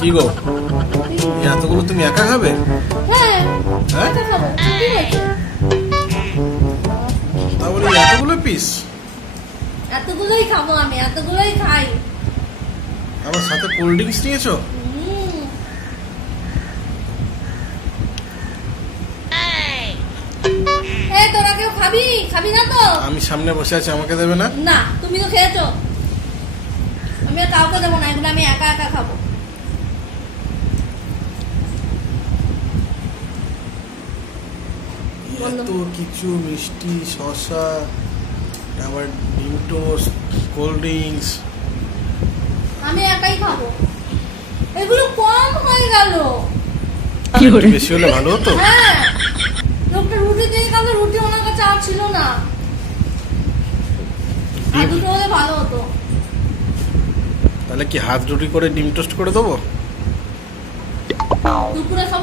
কি গো? এতগুলো তুমি একা খাবে? হ্যাঁ। হ্যাঁ? এই এতগুলো পিস এতগুলোই খাব আমি এতগুলোই খাই। আমার সাথে কোল্ড ড্রিঙ্কস নিয়েছো? তোরা কেউ খাবি? খাবি না তো? আমি সামনে বসে আছি আমাকে দেবে না? না তুমি তো খেয়েছো। আমি আর কাউকে দেবো না এগুলো আমি একা একা খাব। এত কিছু মিষ্টি শসা আবার ডিম টোস্ট কোল্ড ড্রিঙ্কস। আমি একাই খাব। এগুলো কম হয়ে গেল। বেশি হলে ভালো হতো? হ্যাঁ। লোকটা রুটি দিয়ে গেল রুটি ওনার কাছে আর ছিল না। আর দুটো হলে ভালো হতো। তাহলে কি হাত রুটি করে ডিম টোস্ট করে দেবো? দুপুরে খাব